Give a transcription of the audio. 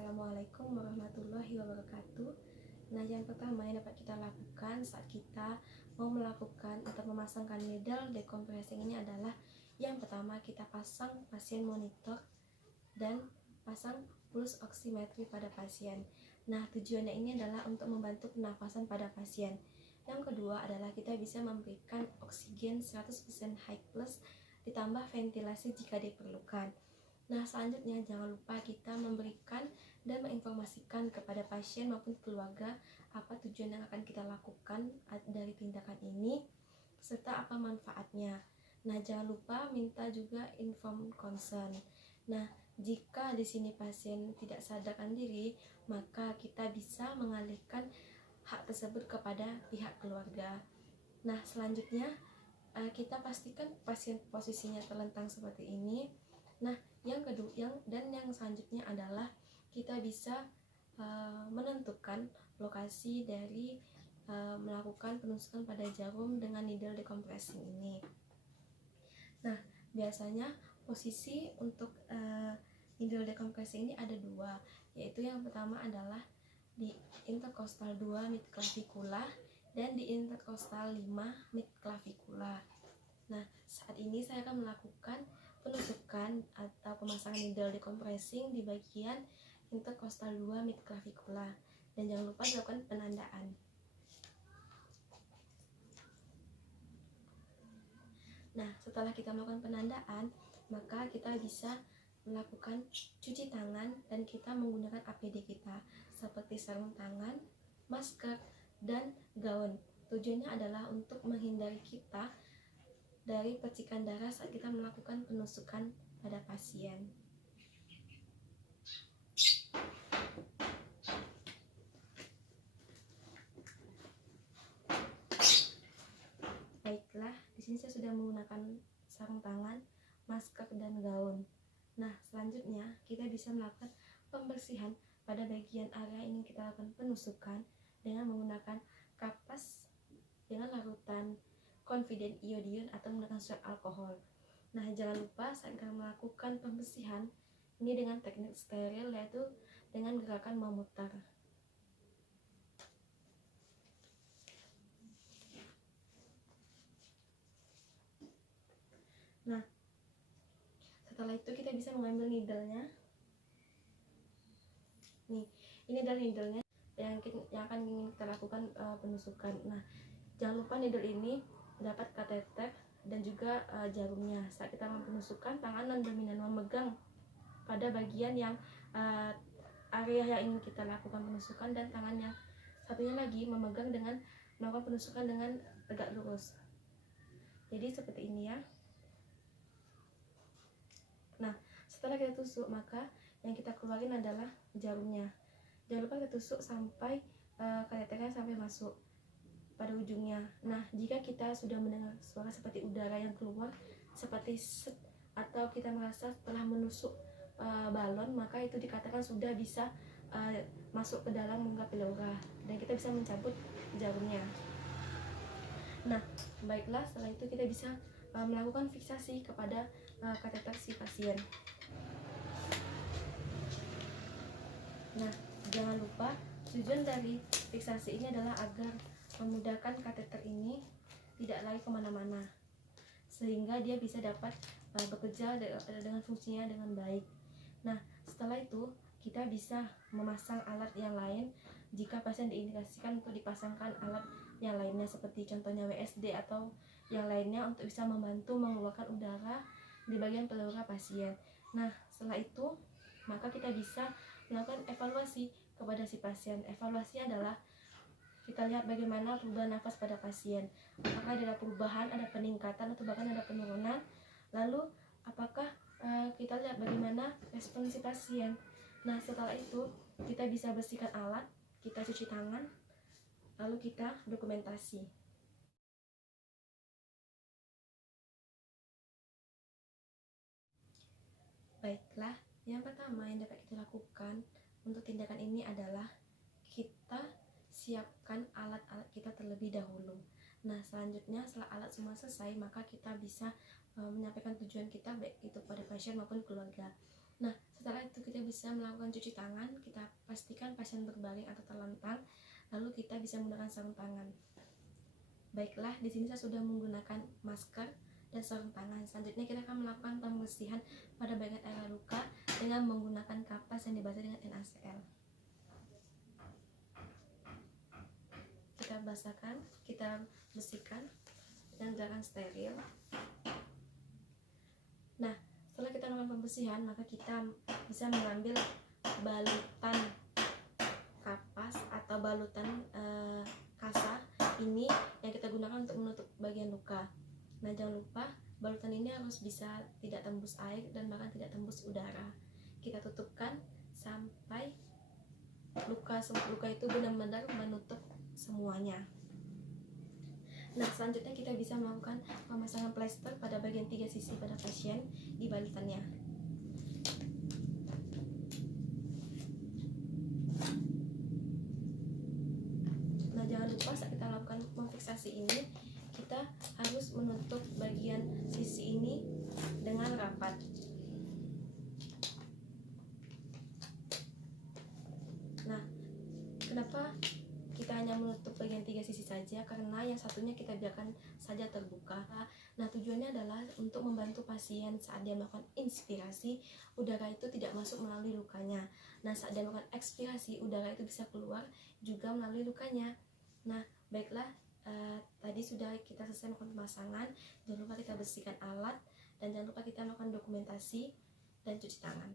Assalamualaikum warahmatullahi wabarakatuh. Nah, yang pertama yang dapat kita lakukan saat kita mau melakukan atau memasangkan needle decompressing ini adalah yang pertama kita pasang pasien monitor dan pasang pulse oximetry pada pasien. Nah, tujuannya ini adalah untuk membantu pernafasan pada pasien. Yang kedua adalah kita bisa memberikan oksigen 100% high plus ditambah ventilasi jika diperlukan. Nah, selanjutnya jangan lupa kita memberikan dan menginformasikan kepada pasien maupun keluarga apa tujuan yang akan kita lakukan dari tindakan ini serta apa manfaatnya. Nah, jangan lupa minta juga informed consent. Nah, jika di sini pasien tidak sadarkan diri, maka kita bisa mengalihkan hak tersebut kepada pihak keluarga. Nah, selanjutnya kita pastikan pasien posisinya terlentang seperti ini. Nah, yang selanjutnya adalah kita bisa menentukan lokasi dari melakukan penusukan pada jarum dengan needle decompressing ini. Nah, biasanya posisi untuk needle decompressing ini ada dua, yaitu yang pertama adalah di intercostal 2 midclavicula dan di intercostal 5 midclavicula. Nah, saat ini saya akan melakukan penusukan atau pemasangan needle decompressing di bagian intercostal 2 midclavicula, dan jangan lupa dilakukan penandaan. Nah, setelah kita melakukan penandaan, maka kita bisa melakukan cuci tangan dan kita menggunakan APD kita seperti sarung tangan, masker, dan gaun. Tujuannya adalah untuk menghindari kita dari percikan darah saat kita melakukan penusukan pada pasien. Baiklah, di sini saya sudah menggunakan sarung tangan, masker, dan gaun. Nah, selanjutnya kita bisa melakukan pembersihan pada bagian area yang ingin kita lakukan penusukan dengan menggunakan kapas dengan larutan confident iodine atau menggunakan swab alkohol. Nah, jangan lupa saat kita melakukan pembersihan ini dengan teknik steril, yaitu dengan gerakan memutar. Nah, setelah itu kita bisa mengambil needle-nya. Nih, ini adalah needle-nya yang akan kita lakukan penusukan. Nah, jangan lupa needle ini dapat kateter dan juga jarumnya. Saat kita melakukan penusukan, tangan non-dominan memegang pada bagian yang area yang ingin kita lakukan penusukan, dan tangan yang satunya lagi memegang dengan melakukan penusukan dengan tegak lurus. Jadi seperti ini ya. Nah, setelah kita tusuk, maka yang kita keluarin adalah jarumnya. Jangan lupa kita tusuk sampai kateternya sampai masuk pada ujungnya. Nah, jika kita sudah mendengar suara seperti udara yang keluar seperti set, atau kita merasa setelah menusuk balon, maka itu dikatakan sudah bisa masuk ke dalam rongga pleura dan kita bisa mencabut jarumnya. Nah, baiklah, setelah itu kita bisa melakukan fiksasi kepada kateter si pasien. Nah, jangan lupa tujuan dari fiksasi ini adalah agar memudahkan kateter ini tidak lari kemana-mana, sehingga dia bisa dapat bekerja dengan fungsinya dengan baik. Nah, setelah itu kita bisa memasang alat yang lain jika pasien diindikasikan untuk dipasangkan alat yang lainnya, seperti contohnya WSD atau yang lainnya, untuk bisa membantu mengeluarkan udara di bagian pleura pasien. Nah, setelah itu maka kita bisa melakukan evaluasi kepada si pasien. Evaluasi adalah kita lihat bagaimana perubahan nafas pada pasien, apakah ada perubahan, ada peningkatan, atau bahkan ada penurunan. Lalu apakah kita lihat bagaimana respon si pasien. Nah, setelah itu kita bisa bersihkan alat, kita cuci tangan, lalu kita dokumentasi. Baiklah, yang pertama yang dapat kita lakukan untuk tindakan ini adalah kita siapkan alat-alat kita terlebih dahulu. Nah, selanjutnya setelah alat semua selesai, maka kita bisa menyampaikan tujuan kita, baik itu pada pasien maupun keluarga. Nah, setelah itu kita bisa melakukan cuci tangan. Kita pastikan pasien berbaring atau terlentang, lalu kita bisa menggunakan sarung tangan. Baiklah, di sini saya sudah menggunakan masker dan sarung tangan. Selanjutnya kita akan melakukan pembersihan pada bagian area luka dengan menggunakan kapas yang dibasahi dengan NaCl. Kita basahkan, kita bersihkan dengan gerakan steril. Nah, setelah kita melakukan pembersihan, maka kita bisa mengambil balutan kapas atau balutan kasa ini yang kita gunakan untuk menutup bagian luka. Nah, jangan lupa balutan ini harus bisa tidak tembus air dan bahkan tidak tembus udara. Kita tutupkan sampai luka itu benar-benar menutup semuanya. Nah, selanjutnya kita bisa melakukan pemasangan plester pada bagian 3 sisi pada pasien di balutannya. Nah, jangan lupa saat kita lakukan memfiksasi ini, kita harus menutup bagian sisi ini dengan rapat. Nah, kenapa kita hanya menutup bagian 3 sisi saja? Karena yang satunya kita biarkan saja terbuka. Nah, tujuannya adalah untuk membantu pasien saat dia melakukan inspirasi, udara itu tidak masuk melalui lukanya. Nah, saat dia melakukan ekspirasi, udara itu bisa keluar juga melalui lukanya. Nah, baiklah, tadi sudah kita selesai melakukan pemasangan. Jangan lupa kita bersihkan alat dan jangan lupa kita melakukan dokumentasi dan cuci tangan.